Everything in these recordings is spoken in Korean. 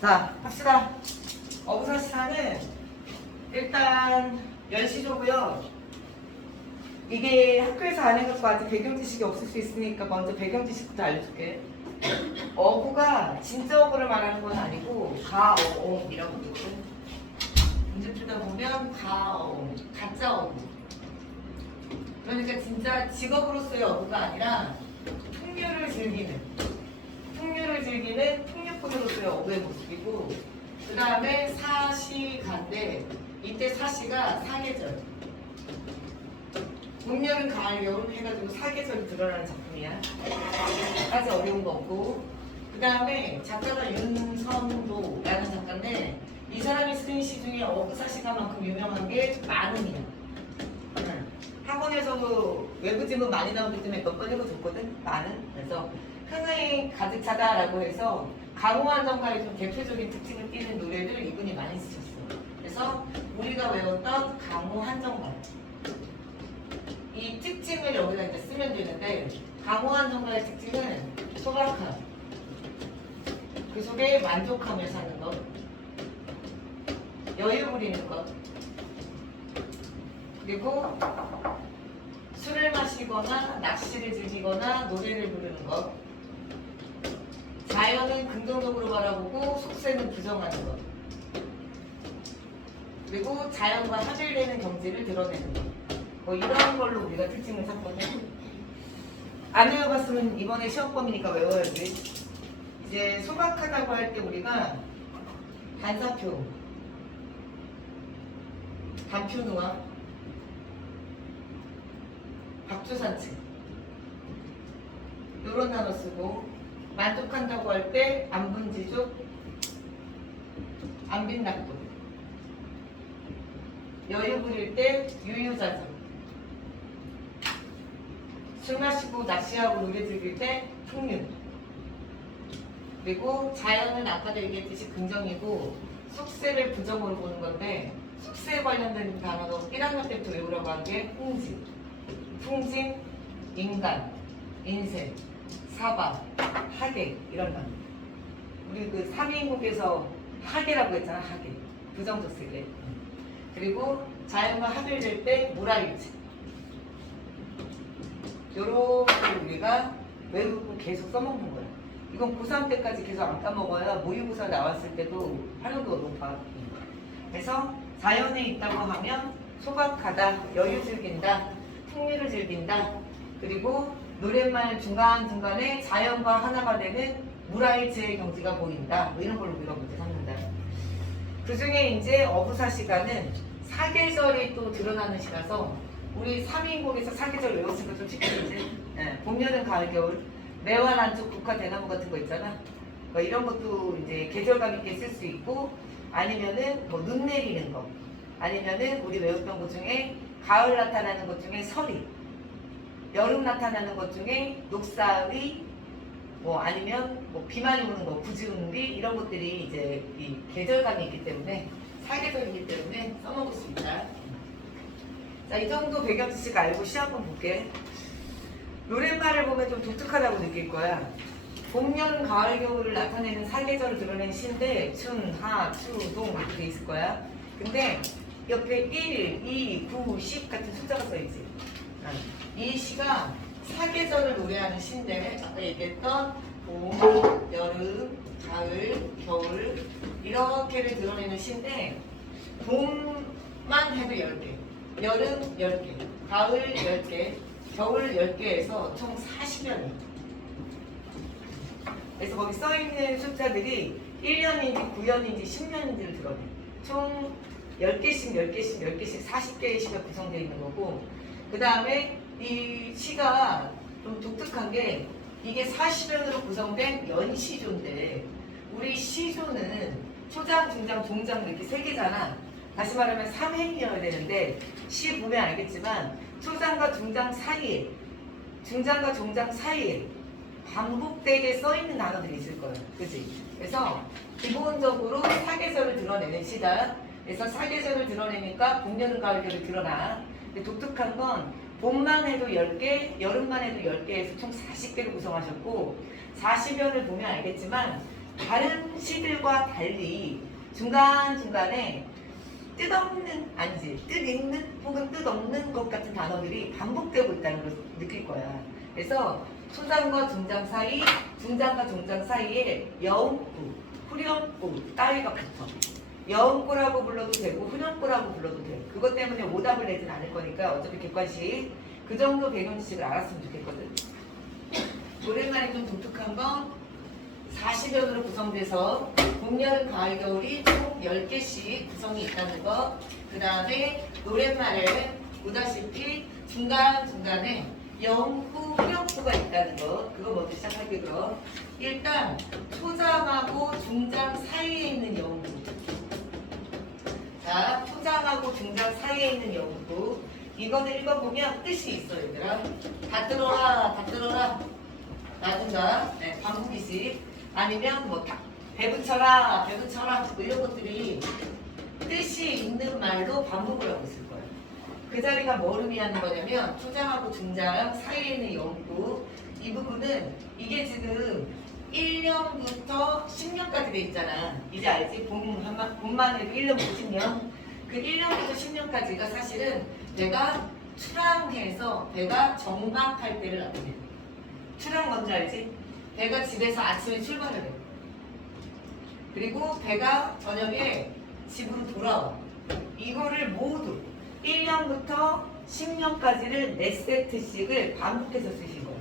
자, 합시다. 어부사시사는 일단 연시조고요. 이게 학교에서 안 해갖고 아직 배경 지식이 없을 수 있으니까 먼저 배경 지식부터 알려줄게. 어부가 진짜 어부를 말하는 건 아니고 가어옹이라고 부르거든. 문제 풀다 보면 가어옹, 가짜 어부. 그러니까 진짜 직업으로서의 어부가 아니라 풍류를 즐기는 풍류꾼으로서의 어부의 모습이고, 그 다음에 사시가인데 이때 사시가 사계절, 봄, 여름, 가을, 겨울 해가지고 사계절이 드러나는 작품이야. 아주 어려운 거 없고. 그 다음에 작가가 윤선도라는 작가인데 이 사람이 쓴 시 중에 어부사시가만큼 유명한 게 만음이야. 학원에서도 외부 지문 많이 나오기 때문에 몇 번 읽어줬거든. 만음. 그래서 흥이 가득 차다라고 해서 강호한 정가의 좀 대표적인 특징을 띠는 노래를 이분이 많이 쓰셨어. 그래서 우리가 외웠던 강호한 정가, 이 특징을 여기다 이제 쓰면 되는데, 강호한 정가의 특징은 소박함, 그 속에 만족하며 사는 것, 여유 부리는 것, 그리고 술을 마시거나 낚시를 즐기거나 노래를 부르는 것, 자연은 긍정적으로 바라보고 속세는 부정하는 것, 그리고 자연과 하늘되는 경지를 드러내는 것, 뭐 이런 걸로 우리가 특징을 샀거든. 안 외워봤으면 이번에 시험범위니까 외워야지. 이제 소박하다고 할 때 우리가 반사표, 반표누아, 박주산책 이런 단어 쓰고, 만족한다고 할 때 안분지족, 안빈낙도, 여유 부릴 때 유유자적, 술 마시고 낚시하고 노래 즐길 때 풍류, 그리고 자연은 아까도 얘기했듯이 긍정이고 속세를 부정으로 보는 건데, 속세에 관련된 단어도 1학년 때부터 외우라고 한 게 풍진, 풍진, 인간, 인생, 사바, 하계 이런 단어. 우리 그 3인국에서 하계라고 했잖아. 하계, 부정적 세계. 그리고 자연과 하늘될 때 무라일체. 요렇게 우리가 외우고 계속 써먹는 거야. 이건 고3 때까지 계속 안 까먹어야 모의고사 나왔을 때도 활용도가 높아. 그래서 자연에 있다고 하면 소박하다, 여유 즐긴다, 풍류를 즐긴다, 그리고 노랫말 중간중간에 자연과 하나가 되는 무라일체의 경지가 보인다. 뭐 이런 걸로 우리가 문제 삼는다. 그 중에 이제 어부사시가는 사계절이 또 드러나는 시라서, 우리 3인국에서 사계절 외웠으니까 좀 쉽겠지. 봄, 여름, 가을, 겨울, 매화, 난초, 국화, 대나무 같은 거 있잖아. 뭐 이런 것도 이제 계절감 있게 쓸 수 있고, 아니면은 뭐 눈 내리는 거, 아니면은 우리 외웠던 것 중에 가을 나타나는 것 중에 서리, 여름 나타나는 것 중에 녹사의, 뭐 아니면 뭐 비 많이 오는 거 부지런비, 이런 것들이 이제 이 계절감이 있기 때문에, 사계절이기 때문에 써먹을 수 있다. 자, 이 정도 배경 지식 알고 시 한번 볼게. 노랫말을 보면 좀 독특하다고 느낄 거야. 봄, 여름, 가을, 겨울을 나타내는 사계절을 드러낸 시인데 춘, 하, 추, 동 이렇게 돼 있을 거야. 근데 옆에 1, 2, 9, 10 같은 숫자가 써있지. 이 시가 사계절을 노래하는 시인데, 아까 얘기했던 봄, 여름, 가을, 겨울 이렇게를 드러내는 시인데, 봄만 해도 10개, 여름 10개, 가을 10개, 겨울 10개에서 총 40년이. 그래서 거기 써있는 숫자들이 1년인지 9년인지 10년인지를 드러내. 총 10개씩 10개씩 10개씩 40개의 시가 구성되어 있는 거고, 그 다음에 이 시가 좀 독특한 게, 이게 40연으로 구성된 연시조인데, 우리 시조는 초장, 중장, 종장 이렇게 3개잖아. 다시 말하면 3행이어야 되는데, 시 보면 알겠지만 초장과 중장 사이에, 중장과 종장 사이에 반복되게 써있는 단어들이 있을 거예요. 그치? 그래서 기본적으로 사계절을 드러내는 시다. 그래서 사계절을 드러내니까 봄, 여름, 가을, 겨울이 드러나. 근데 독특한 건 봄만 해도 10개, 여름만 해도 10개에서 총 40개를 구성하셨고, 40연을 보면 알겠지만 다른 시들과 달리 중간중간에 뜻없는 아니지 뜻있는 혹은 뜻없는 것 같은 단어들이 반복되고 있다는 걸 느낄 거야. 그래서 초장과 중장 사이, 중장과 종장 사이에 여음구, 후렴구 따위가 붙어. 여음구라고 불러도 되고 후렴구라고 불러도 돼. 그것 때문에 오답을 내진 않을 거니까 어차피 객관식 그 정도 배경지식을 알았으면 좋겠거든. 노랫말이 좀 독특한 건 40여으로 구성돼서 봄, 여름, 가을, 겨울이 총 10개씩 구성이 있다는 것. 그 다음에 노랫말에 보다시피 중간중간에 영구, 후렴구가 있다는 것. 그거 먼저 시작할게요. 그럼 일단 초장하고 중장 사이에 있는 영구. 자, 초장하고 중장 사이에 있는 영구. 이거는 읽어보면 뜻이 있어, 얘들아. 다 들어라, 다 들어라. 라든가, 네, 반복이식. 아니면 뭐 배붙여라, 배붙여라. 뭐 이런 것들이 뜻이 있는 말로 반복을 하고 있을 거예요. 그 자리가 뭘 의미하는 거냐면 초장하고 중장 사이에 있는 영구. 이 부분은 이게 지금 1년부터 10년까지 돼 있잖아. 이제 알지? 봄만 해도 1년부터 10년. 그 1년부터 10년까지가 사실은 내가 출항해서 배가 정박할 때를 나타내. 출항 뭔지 알지? 배가 집에서 아침에 출발을 해. 그리고 배가 저녁에 집으로 돌아와. 이거를 모두 1년부터 10년까지를 4세트씩을 반복해서 쓰신 거예요.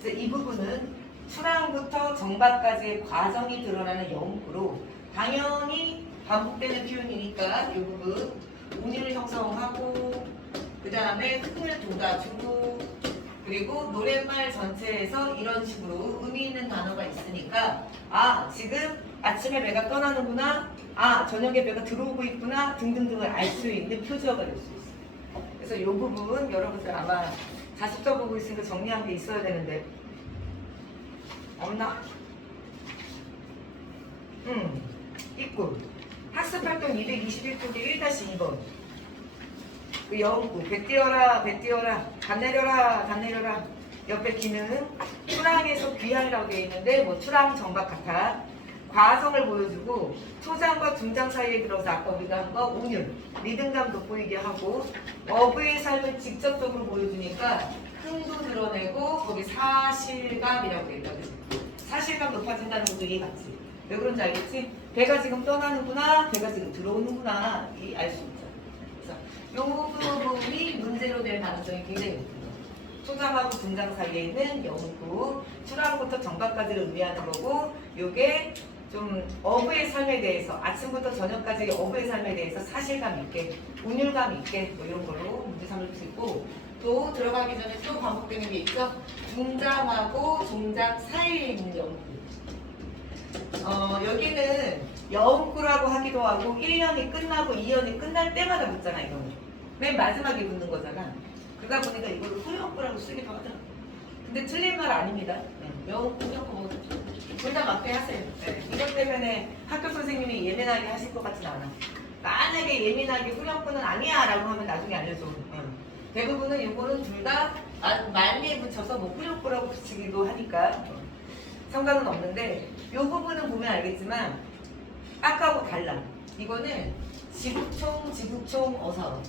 그래서 이 부분은 출항부터 정박까지의 과정이 드러나는 영구로 당연히 반복되는 표현이니까 이 부분 운율 형성하고 그 다음에 흥을 돋아주고 그리고 노랫말 전체에서 이런 식으로 의미 있는 단어가 있으니까 아 지금 아침에 배가 떠나는구나 아 저녁에 배가 들어오고 있구나 등등등을 알 수 있는 표지어가 될 수 있어요. 그래서 이 부분 여러분들 아마 자습서 보고 있으니까 정리한 게 있어야 되는데 없나? 있고 학습활동 221쪽에 1-2번 그 영구 배 띄어라 배 띄어라 간 내려라 간 내려라 옆에 기능 출항에서 귀향이라고 되어 있는데 뭐 출항 정박 같아 과정을 보여주고 초장과 중장 사이에 들어서 아까 우리가 한 거 운율 리듬감 돋보이게 하고 어부의 삶을 직접적으로 보여주니까 흥도 드러내고 거기 사실감이라고 되어 있거든. 사실감 높아진다는 것도 이해갔지. 왜 그런지 알겠지? 배가 지금 떠나는구나 배가 지금 들어오는구나 알 수 있죠. 이 부분이 문제로 될 가능성이 굉장히 높습니다. 초장하고 중장 사이에 있는 영구, 출항부터 정박까지를 의미하는 거고, 요게 좀 어부의 삶에 대해서 아침부터 저녁까지 어부의 삶에 대해서 사실감 있게, 운율감 있게 뭐 이런 걸로 문제 삼을 수 있고, 또 들어가기 전에 또 반복되는 게 있죠. 중장하고 종장 사이에 있는 영구. 여기는 영구라고 하기도 하고 1년이 끝나고 2년이 끝날 때마다 묻잖아 이거는. 맨 마지막에 묻는 거잖아. 그러다 보니까 이걸 후렴구라고 쓰기도 하더라고. 근데 틀린 말 아닙니다. 영구, 후렴구 둘 다 맞게 하세요. 네. 이것 때문에 학교 선생님이 예민하게 하실 것 같진 않아. 만약에 예민하게 후렴구는 아니야 라고 하면 나중에 알려줘. 대부분은 이거는 둘 다 말미에 붙여서 뭐 후렴구라고 붙이기도 하니까 상관은 없는데 이 부분은 보면 알겠지만 아까하고 달라. 이거는 지국총 어사원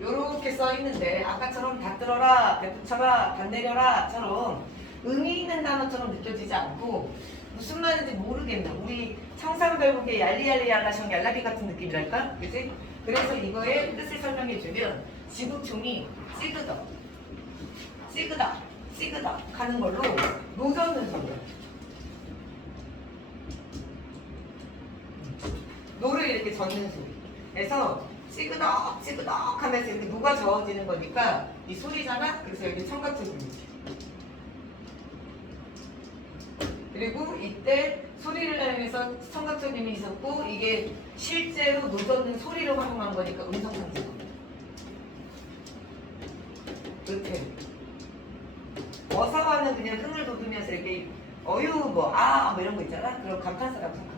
요렇게 써 있는데 아까처럼 다 들어라, 배 붙여라, 간 내려라처럼 의미 있는 단어처럼 느껴지지 않고 무슨 말인지 모르겠네. 우리 청산별국의 얄리얄리 얄라셩 얄라비 같은 느낌이랄까? 그치? 그래서 이거의 뜻을 설명해 주면 지국총이 찌그덕 하는 걸로 노젓는 소리야. 노를 이렇게 젓는 소리. 그래서 찌그덕 하면서 이렇게 녹아 저어지는 거니까 이 소리잖아? 그래서 여기 청각적 울림. 그리고 이때 소리를 내면서 청각적 울림이 있었고 이게 실제로 노젓는 소리로 활용한 거니까 음성상징. 이렇게 어사와는 그냥 흥을 돋우면서 이렇게 어유 뭐 이런 거 있잖아? 그런 감탄사라고 생각.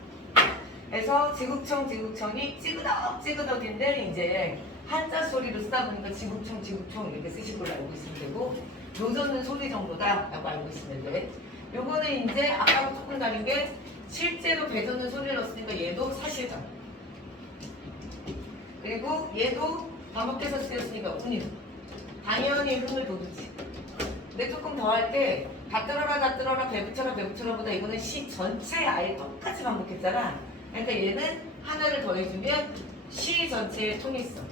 그래서 지국총이 찌그덕인데 이제 한자 소리로 쓰다 보니까 지국총 이렇게 쓰신 걸로 알고 있으면 되고 노젓는 소리 정도다 라고 알고 있으면 돼. 요거는 이제 아까하고 조금 다른 게 실제로 배도는 소리를 넣었으니까 얘도 사실감. 그리고 얘도 반복해서 쓰였으니까 운임. 당연히 흥을 돋우지. 근데 조금 더 할 때 다 들어라 배 붙여라 보다 이거는 시 전체 아예 똑같이 반복했잖아. 그러니까 얘는 하나를 더해주면 시 전체의 통일성.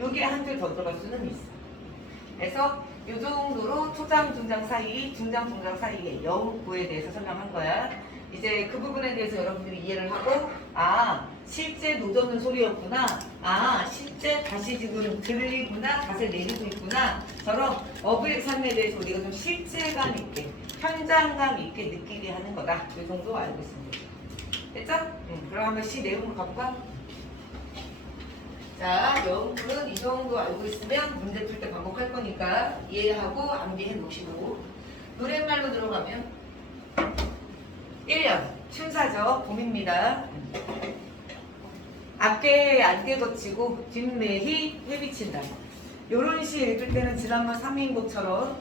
여기에 한 줄 더 들어갈 수는 있어. 그래서 이 정도로 초장, 중장 사이, 중장, 중장 사이의 여우구에 대해서 설명한 거야. 이제 그 부분에 대해서 여러분들이 이해를 하고, 아, 실제 노젓는 소리였구나. 아, 실제 다시 지금 들리구나. 다시 내리고 있구나. 저런 어부의 삶에 대해서 우리가 좀 실체감 있게, 현장감 있게 느끼게 하는 거다. 이 정도 알고 있습니다. 됐죠? 그럼 한번 시 내용으로 가볼까? 자, 여러분은 이 정도 알고 있으면 문제 풀 때 반복할 거니까 이해하고 암기해 놓으시고, 노랫말로 들어가면 1년 춘사죠. 봄입니다. 앞게 안개 거치고 뒷매희 해비친다. 요런 시 읽을 때는 지난번 3인곡처럼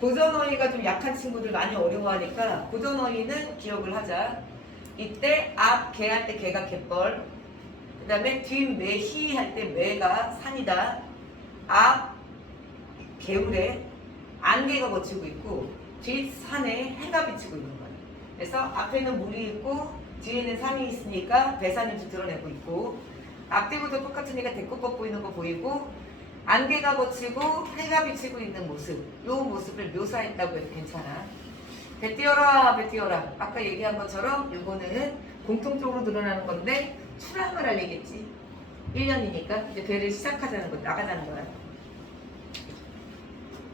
고전어휘가 좀 약한 친구들 많이 어려워하니까 고전어휘는 기억을 하자. 이때 앞 개 할 때 개가 갯벌, 그 다음에 뒷매희 할 때 매가 산이다. 앞 개울에 안개가 거치고 있고 뒷산에 해가 비치고 있는 거예요. 그래서 앞에는 물이 있고 뒤에는 산이 있으니까 배산임도 드러내고 있고, 앞뒤부터 똑같으니까 대꾸뻗 보이는 거 보이고, 안개가 거치고 해가 비치고 있는 모습, 이 모습을 묘사했다고 해도 괜찮아. 배 띄어라 배 띄어라. 아까 얘기한 것처럼 이거는 공통적으로 드러나는 건데 출항을 할 얘기겠지. 1년이니까 이제 배를 시작하자는 거, 나가자는 거야.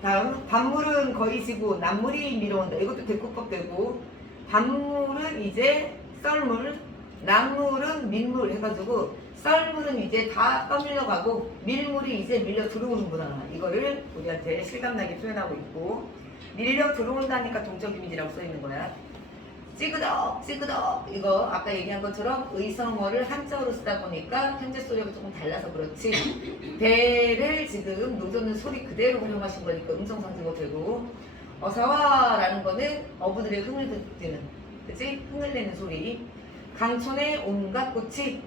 다음, 밤물은 거의 지고 남물이 밀어온다. 이것도 대꾸법 되고, 밤물은 이제 썰물, 남물은 밀물 해가지고, 썰물은 이제 다 떠밀려 가고 밀물이 이제 밀려 들어오는구나. 이거를 우리한테 실감나게 표현하고 있고, 밀려 들어온다니까 동적 이미지라고 써있는 거야. 찌그덕 찌그덕, 이거 아까 얘기한 것처럼 의성어를 한자어로 쓰다 보니까 현재 소리가 조금 달라서 그렇지, 배를 지금 노젓는 소리 그대로 활용하신 거니까 음성상징어 되고, 어서와 라는 거는 어부들의 흥을 듣는, 그치? 흥을 내는 소리. 강촌의 온갖 꽃이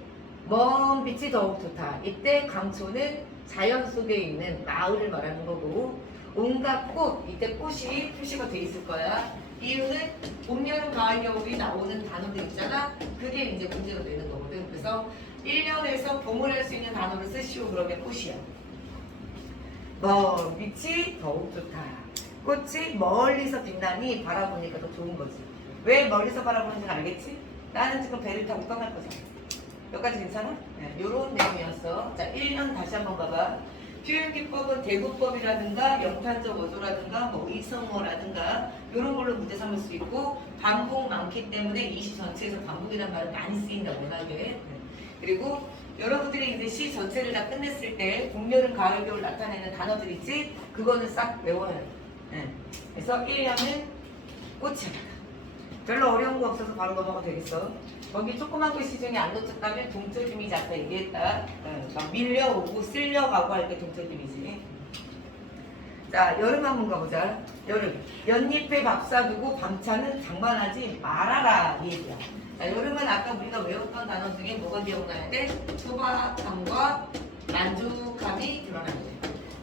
먼 빛이 더욱 좋다. 이때 강촌은 자연 속에 있는 마을을 말하는 거고, 온갖 꽃, 이때 꽃이 표시가 돼 있을 거야. 이유는 봄, 여름, 가을, 겨울이 나오는 단어들 있잖아. 그게 이제 문제로 되는 거거든. 그래서 1년에서 봄을 할 수 있는 단어를 쓰시오. 그러면 꽃이야. 먼 빛이 더욱 좋다. 꽃이 멀리서 빛나니 바라보니까 더 좋은 거지. 왜 멀리서 바라보는지 알겠지? 나는 지금 배를 타고 떠날 거잖아. 여기까지 괜찮아? 네, 요런 내용이었어. 자, 1년 다시 한번 봐봐. 표현기법은 대구법이라든가 영탄적 어조라든가 뭐 의성어라든가 이런 걸로 문제 삼을 수 있고, 반복 많기 때문에 이 시 전체에서 반복이란 말을 많이 쓰인다 워낙에. 그리고 여러분들이 이제 시 전체를 다 끝냈을 때 봄, 여름, 가을, 겨울 나타내는 단어들 있지? 그거는 싹 외워야 돼. 그래서 1년은 꽃이야. 별로 어려운 거 없어서 바로 넘어가도 되겠어. 거기 조그만 글씨 중에 안 놓쳤다면 동적 이미지 아까 얘기했다. 막 밀려오고 쓸려가고 할 때 동적 이미지. 자, 여름 한번 가보자. 여름. 연잎에 밥 사두고 밤차는 장만하지 말아라. 이 얘기야. 자, 여름은 아까 우리가 외웠던 단어 중에 뭐가 기억나야 돼? 소박함과 만족함이 드러나야 돼.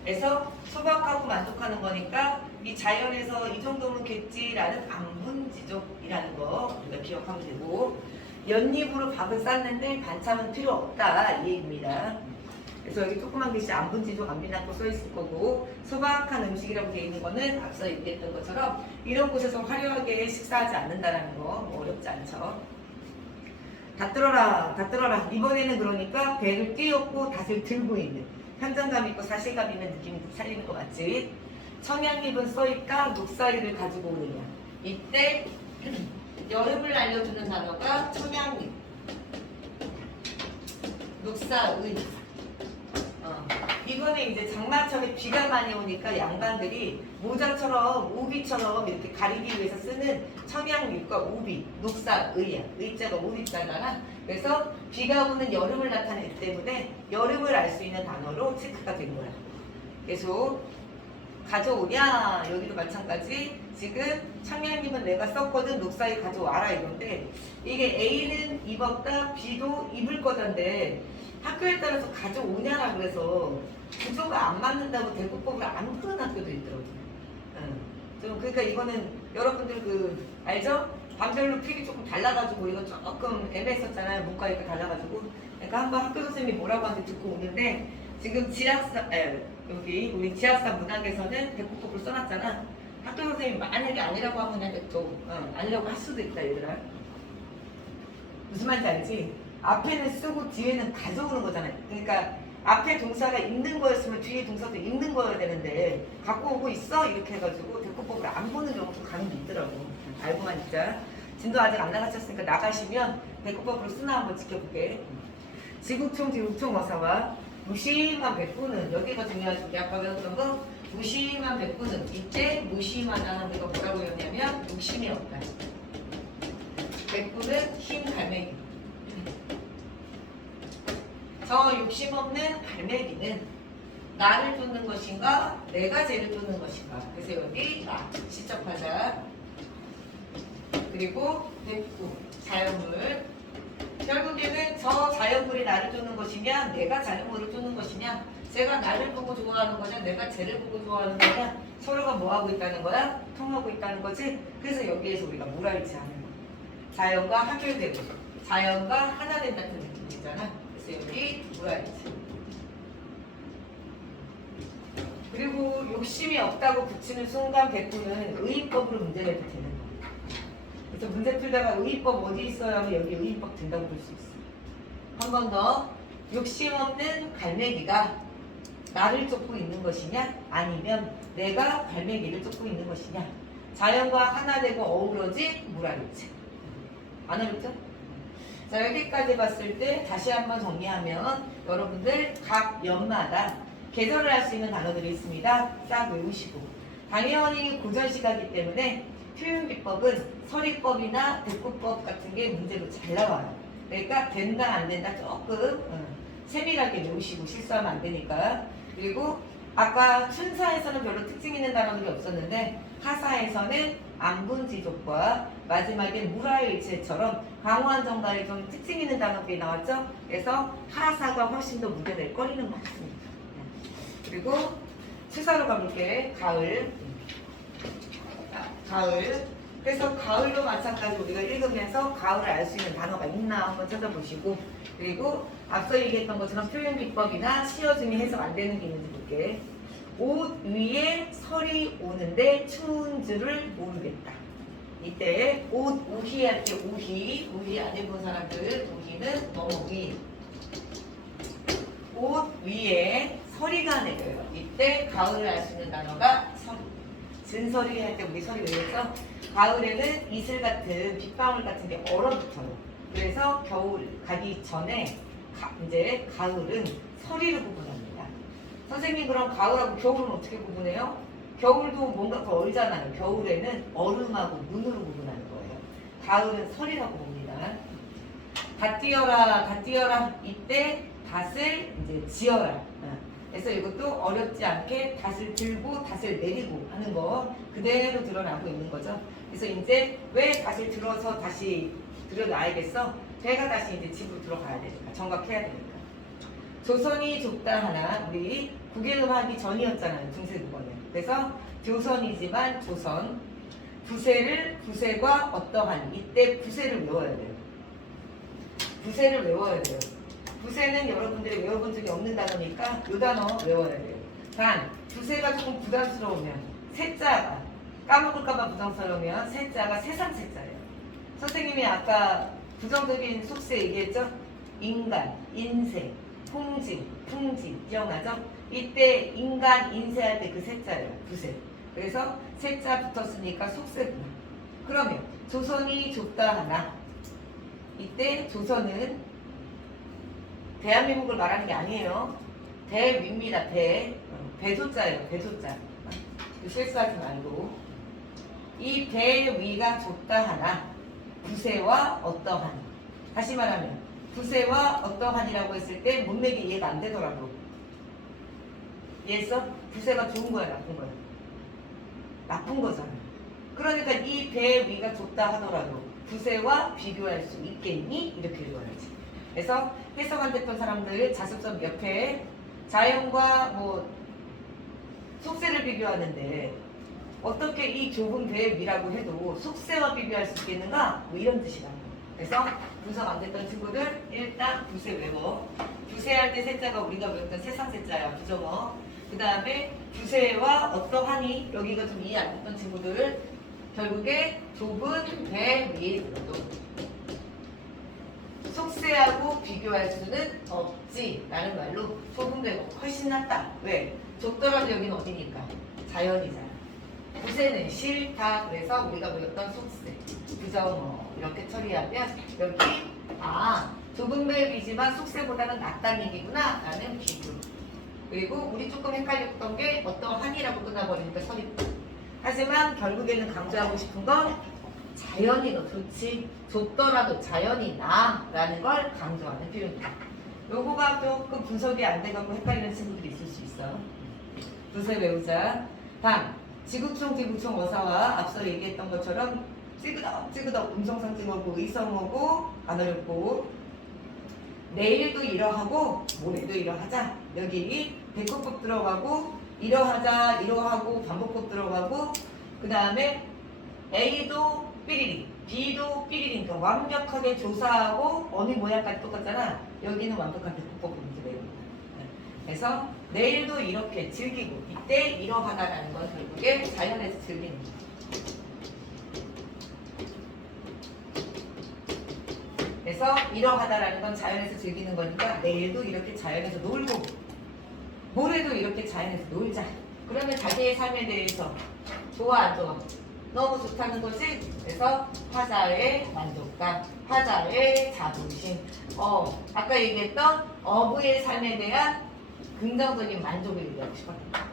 그래서 소박하고 만족하는 거니까 이 자연에서 이 정도면 겠지라는 안분지족이라는 거 우리가 기억하면 되고, 연잎으로 밥을 쌌는데 반찬은 필요 없다 이 얘기입니다. 그래서 여기 조그만 글씨 안분지족 안빈하고 써있을 거고, 소박한 음식이라고 되어 있는 거는 앞서 얘기했던 것처럼 이런 곳에서 화려하게 식사하지 않는다는 거 뭐 어렵지 않죠. 다 들어라 다 들어라. 이번에는 그러니까 배를 띄웠고 닷을 들고 있는 현장감 있고 사실감 있는 느낌이 살리는 것 같지. 청양잎은 써있다 녹사리를 가지고 오느냐. 이때 여름을 알려주는 단어가 청양잎, 녹사의. 이거는 이제 장마철에 비가 많이 오니까 양반들이 모자처럼 우비처럼 이렇게 가리기 위해서 쓰는 청양잎과 우비, 녹사의야. 의자가 우비자잖아. 그래서 비가 오는 여름을 나타내기 때문에 여름을 알 수 있는 단어로 체크가 된 거야. 계속 가져오냐, 여기도 마찬가지. 지금 청량님은 내가 썼거든 녹사에 가져와라 이건데 이게 A는 입었다 B도 입을 거던데 학교에 따라서 가져오냐라 그래서 구조가 안 맞는다고 대구법을 안 푸는 학교도 있더라고요. 좀 그러니까 이거는 여러분들 그 알죠? 반별로 필이 조금 달라가지고 이거 조금 애매했었잖아요. 문과니까 달라가지고 그러니까 한번 학교 선생님이 뭐라고 하는지 듣고 오는데 지금 여기 우리 지학사 문학에서는 대구법을 써놨잖아. 학교 선생님이 만약에 아니라고 하면 또 아니라고 할 수도 있다 얘들아. 무슨 말인지 알지? 앞에는 쓰고 뒤에는 가져오는 거잖아요. 그러니까 앞에 동사가 있는 거였으면 뒤에 동사도 있는 거여야 되는데 갖고 오고 있어? 이렇게 해가지고 대꾸법을 안 보는 경우도 간혹 있더라고. 알고만 있자. 진도 아직 안 나가셨으니까 나가시면 대꾸법으로 쓰나 한번 지켜볼게. 지구총 어사와 무심한 백구는 여기가 중요하죠. 우리 아까 배웠던 거 무심한 백구는 이때 무심하다는 우리가 뭐라고 했냐면 욕심이 없다. 백구는 흰 갈매기. 저 욕심 없는 갈매기는 나를 쫓는 것인가 내가 쟤를 쫓는 것인가. 그래서 여기 나 시적하자. 그리고 백구 자연물. 결국에는 저 자연물이 나를 쫓는 것이냐 내가 자연물을 쫓는 것이냐 제가 나를 보고 좋아하는 거냐 내가 쟤를 보고 좋아하는 거냐 서로가 뭐하고 있다는 거야? 통하고 있다는 거지. 그래서 여기에서 우리가 물알지 하는 거야. 자연과 하결되고 자연과 하나 된다는 느낌이잖아. 그래서 여기 물알지. 그리고 욕심이 없다고 붙이는 순간 백구는 의의법으로 문제 내도 되는 거야. 그래서 문제 풀다가 의의법 어디 있어요? 하면 여기 의의법 된다고 볼 수 있어. 한 번 더. 욕심 없는 갈매기가 나를 쫓고 있는 것이냐 아니면 내가 갈매기를 쫓고 있는 것이냐. 자연과 하나 되고 어우러진 물알이지. 안 어렵죠? 자 여기까지 봤을 때 다시 한번 정리하면 여러분들 각 연마다 계절을 할 수 있는 단어들이 있습니다. 싹 외우시고 당연히 고전시가기 때문에 표현기법은 서리법이나 대꾸법 같은 게 문제로 잘 나와요. 그러니까 된다 안 된다 조금 세밀하게 외우시고 실수하면 안 되니까. 그리고 아까 춘사에서는 별로 특징 있는 단어들이 없었는데 하사에서는 안분지족과 마지막에 무라일체처럼 강호한 정가에 좀 특징 있는 단어들이 나왔죠. 그래서 하사가 훨씬 더 문제될 거리는 많습니다. 그리고 추사로 가볼게. 가을. 그래서 가을도 마찬가지 우리가 읽으면서 가을을 알 수 있는 단어가 있나 한번 찾아보시고 그리고 앞서 얘기했던 것처럼 표현기법이나 시어 중에 해석 안 되는 게 있는지 볼게. 옷 위에 설이 오는데 추운 줄을 모르겠다. 이때 옷 우희 할 때 우희 안 해본 사람들 우희는 너무 위. 옷 위에 서리가 내려요. 이때 가을을 알 수 있는 단어가 서리. 진서리 할 때 우리 서리 외웠죠? 가을에는 이슬 같은 빗방울 같은 게 얼어붙어요. 그래서 겨울 가기 전에 이제 가을은 서리를 구분합니다. 선생님 그럼 가을하고 겨울은 어떻게 구분해요? 겨울도 뭔가 더 얼잖아요. 겨울에는 얼음하고 눈으로 구분하는 거예요. 가을은 서리라고 봅니다. 다 뛰어라. 이때 닷을 이제 지어라. 그래서 이것도 어렵지 않게 닷을 들고 닷을 내리고 하는 거 그대로 드러나고 있는 거죠. 그래서 이제 왜 닷을 들어서 다시 들여놔야겠어? 배가 다시 이제 집으로 들어가야 되니까 정각해야 되니까. 조선이 좁다 하나 우리 국외음하기 전이었잖아요. 중세국어는. 그래서 조선이지만 조선 부세과 어떠한 이때 부세를 외워야 돼요. 부세를 외워야 돼요. 부세는 여러분들이 외워본 적이 없는 단어니까 이 단어 외워야 돼요. 단, 부세가 조금 부담스러우면 세자가 까먹을까봐 부담스러우면 세자가 세상 세자예요. 선생님이 아까 부정적인 속세 얘기했죠? 인간, 인생, 풍지 기억나죠? 이때 인간, 인세할 때 그 세자예요. 부세. 그래서 세자 붙었으니까 속세구나. 그러면 조선이 좁다 하나 이때 조선은 대한민국을 말하는 게 아니에요. 대위입니다. 배조자예요. 배조자. 실수하지 말고. 이 대위가 좁다 하나 부세와 어떠한. 다시 말하면 부세와 어떠한이라고 했을 때 문맥이 이해가 안 되더라도 이해했어? 부세가 좋은 거야 나쁜 거야? 나쁜 거잖아. 그러니까 이 배의 위가 좁다 하더라도 부세와 비교할 수 있겠니? 이렇게 읽어야지. 그래서 해석 안 됐던 사람들 자습성 옆에 자연과 뭐 속세를 비교하는데 어떻게 이 좁은 배의 위라고 해도 속세와 비교할 수 있겠는가? 뭐 이런 뜻이다. 그래서 분석 안 됐던 친구들 일단 부세 외워. 부세할 때 세자가 우리가 외웠던 세상 세자야. 부정어. 그 다음에 부세와 어떠하니 여기가 좀 이해 안 됐던 친구들 결국에 좁은 배 위에 들어도 속세하고 비교할 수는 없지 라는 말로 좁은 배가 훨씬 낫다. 왜? 좁더라도 여기는 어디니까? 자연이잖아. 부세는 싫다. 그래서 우리가 배웠던 속세, 부정어 이렇게 처리하면 여기 좁은 배이지만 속세보다는 낫다는 얘기구나 라는 비교. 그리고 우리 조금 헷갈렸던 게 어떠하니라고 끝나버리니까 서립다. 하지만 결국에는 강조하고 싶은 건 자연이 더 좋지, 좁더라도 자연이 나 라는 걸 강조하는 표현이다. 요거가 조금 분석이 안 돼갖고 헷갈리는 친구들이 있을 수 있어. 두세 외우자. 다음 지구총, 지구총 어사와 앞서 얘기했던 것처럼 찌그덕 음성상징어고 의성어고 안 어렵고 내일도 이러하고 모레도 이러하자. 여기 대꾸법 들어가고 이러하자 이러하고 반복법 들어가고 그 다음에 A도 삐리리 B도 삐리리 그러니까 완벽하게 조사하고 어느 모양까지 똑같잖아. 여기는 완벽한 대꾸법으로 이제 내는 거야. 그래서 내일도 이렇게 즐기고 이때 이러하다라는 건 결국에 자연에서 즐기는 거야. 그래서 이러하다라는 건 자연에서 즐기는 거니까 내일도 이렇게 자연에서 놀고 모레도 이렇게 자연에서 놀자. 그러면 자기의 삶에 대해서 좋아 안 좋아? 너무 좋다는 거지? 그래서 화자의 만족감, 화자의 자부심 아까 얘기했던 어부의 삶에 대한 긍정적인 만족을 얘기하고 싶었다.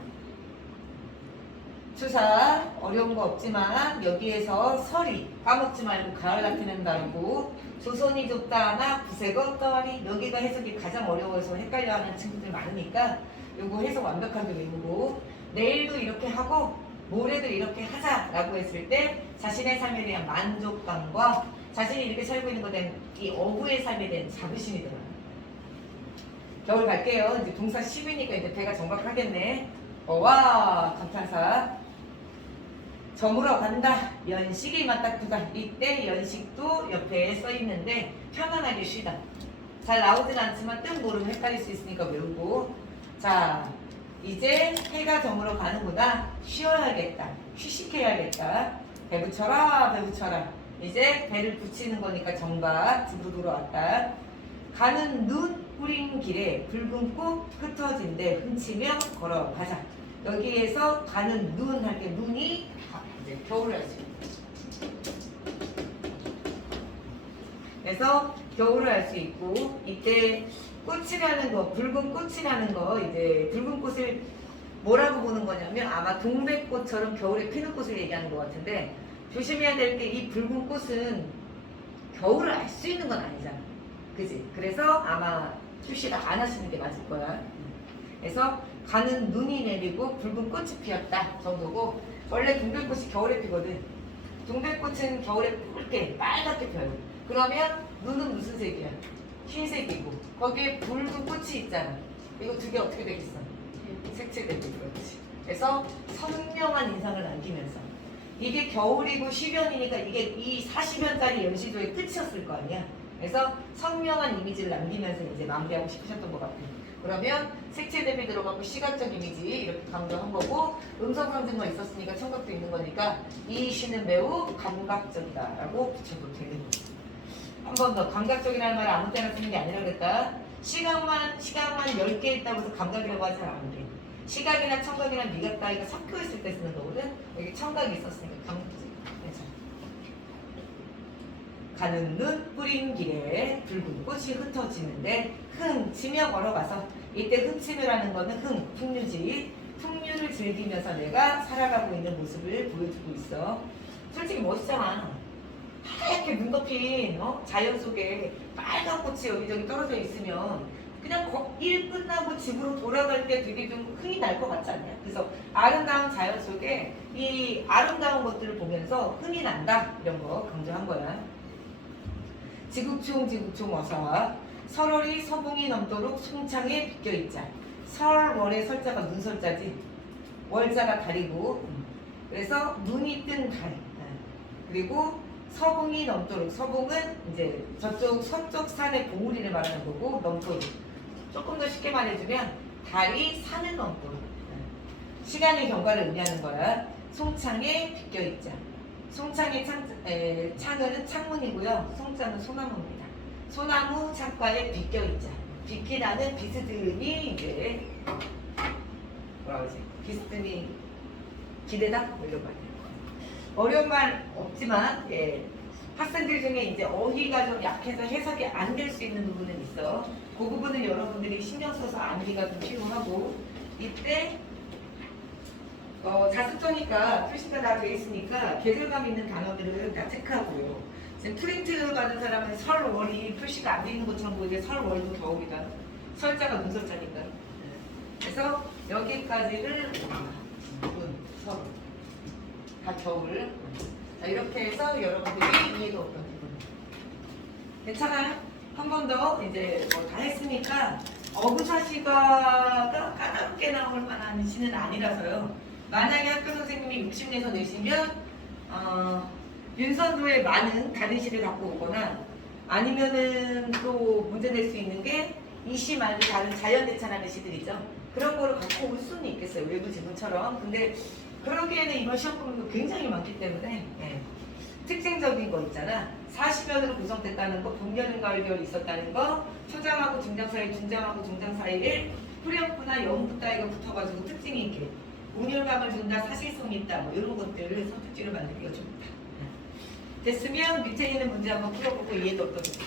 추사 어려운 거 없지만 여기에서 설이 까먹지 말고 가을 나타낸다고 조선이 좁다 하나 부세가 어떠하니 여기가 해석이 가장 어려워서 헷갈려하는 친구들 많으니까 요거 해석 완벽하게 외우고 내일도 이렇게 하고 모레도 이렇게 하자라고 했을 때 자신의 삶에 대한 만족감과 자신이 이렇게 살고 있는 것에 대한 이 어부의 삶에 대한 자부심이 들어요. 겨울 갈게요. 이제 동사 10이니까 이제 배가 정박하겠네. 와 감탄사. 저물어 간다. 연식이 맞닥뜨다. 이때 연식도 옆에 써 있는데 편안하게 쉬다. 잘 나오진 않지만 뜻 모르면 헷갈릴 수 있으니까 외우고. 자 이제 해가 저물어 가는구나. 쉬어야겠다. 휴식해야겠다. 배 붙여라 배 붙여라. 이제 배를 붙이는 거니까 정박 집으로 돌아왔다. 가는 눈 뿌린 길에 붉은 꽃 흩어진데 훔치며 걸어가자. 여기에서 가는 눈 할 때 눈이 이제 겨울을 할 수 있고 그래서 겨울을 할 수 있고 이때 꽃이라는 거 붉은 꽃이라는 거 이제 붉은 꽃을 뭐라고 보는 거냐면 아마 동백꽃처럼 겨울에 피는 꽃을 얘기하는 것 같은데 조심해야 될 게 이 붉은 꽃은 겨울을 알 수 있는 건 아니잖아. 그지? 그래서 아마 출시를 안 하시는 게 맞을 거야. 그래서 가는 눈이 내리고 붉은 꽃이 피었다 정도고 원래 동백꽃이 겨울에 피거든. 동백꽃은 겨울에 붉게 빨갛게 펴요. 그러면 눈은 무슨 색이야? 흰색이고 거기에 붉은 꽃이 있잖아. 이거 두 개 어떻게 되겠어? 색칠되고 그렇지. 그래서 선명한 인상을 남기면서 이게 겨울이고 10연이니까 이게 이 40연짜리 연시조의 끝이었을 거 아니야. 그래서 선명한 이미지를 남기면서 이제 마무리하고 싶으셨던 것 같아요. 그러면 색채 대비 들어가고 시각적 이미지 이렇게 강조한 거고 음성 상징만 있었으니까 청각도 있는 거니까 이 시는 매우 감각적이다라고 붙여도 되는 거예요. 한 번 더 감각적이라는 말 아무 때나 쓰는 게 아니라 그랬다. 시각만 10개 있다고 해서 감각이라고 하지 않은 게 시각이나 청각이나 미각 따위가 섞여 있을 때 쓰는 거거든. 여기 청각이 있었으니까 감각적. 가는 눈 뿌린 길에 붉은 꽃이 흩어지는데 흠치며 걸어가서 이때 흠치며라는 거는 풍류지. 풍류를 즐기면서 내가 살아가고 있는 모습을 보여주고 있어. 솔직히 멋있잖아. 하얗게 눈 덮인 자연 속에 빨간 꽃이 여기저기 떨어져 있으면 그냥 일 끝나고 집으로 돌아갈 때 되게 좀 흥이 날 것 같지 않나요? 그래서 아름다운 자연 속에 이 아름다운 것들을 보면서 흥이 난다 이런 거 강조한 거야. 지국총 지국총 어서와 설월이 서봉이 넘도록 송창에 비껴있자. 설월의 설자가 눈설자지. 월자가 달이고 그래서 눈이 뜬 달. 그리고 서봉이 넘도록 서봉은 이제 저쪽 서쪽 산의 봉우리를 말하는 거고 넘도록 조금 더 쉽게 말해주면 달이 산을 넘도록 시간의 경과를 의미하는 거야. 송창에 비껴있자. 송창의 창은 창문이고요. 송자는 소나무입니다. 소나무 창가에 비껴있자. 비키라는 비스듬히 이제 뭐라 그러지? 비스듬히 기대다? 뭐 이런 말이에요. 어려운 말 없지만 학생들 중에 이제 어휘가 좀 약해서 해석이 안 될 수 있는 부분은 있어. 그 부분은 여러분들이 신경 써서 암기가 좀 필요하고 이때 자습서니까 표시가 다 되어 있으니까 계절감 있는 단어들을 다 체크하고요. 지금 프린트 받은 사람은 설월이 표시가 안 돼 있는 것처럼 보이게 설월도 겨울이다. 설자가 눈설자니까. 그래서 여기까지를 설. 다 겨울. 자, 이렇게 해서 여러분들이 이해가 어떤 부분. 괜찮아요? 한 번 더 이제 뭐 다 했으니까 어부사시가 까다롭게 나올 만한 시는 아니라서요. 만약에 학교 선생님이 60내서 내시면 윤선도의 많은 다른 시를 갖고 오거나 아니면은 또 문제 낼 수 있는 게 이 시 말고 다른 자연대찬하는 시들이죠. 그런 거를 갖고 올 수는 있겠어요. 외부 지문처럼. 근데 그러기에는 이번 시험 범위가 굉장히 많기 때문에 특징적인 거 있잖아. 40연으로 구성됐다는 거, 분견과 결이 있었다는 거, 초장하고 중장 사이, 중장하고 중장 사이를 후렴구나 영구 따위가 붙어가지고 특징이 있게 운율감을 준다, 사실성이 있다, 뭐 이런 것들을 선택지를 만들기가 좋다. 됐으면 밑에 있는 문제 한번 풀어보고 이해도 어떠겠어요?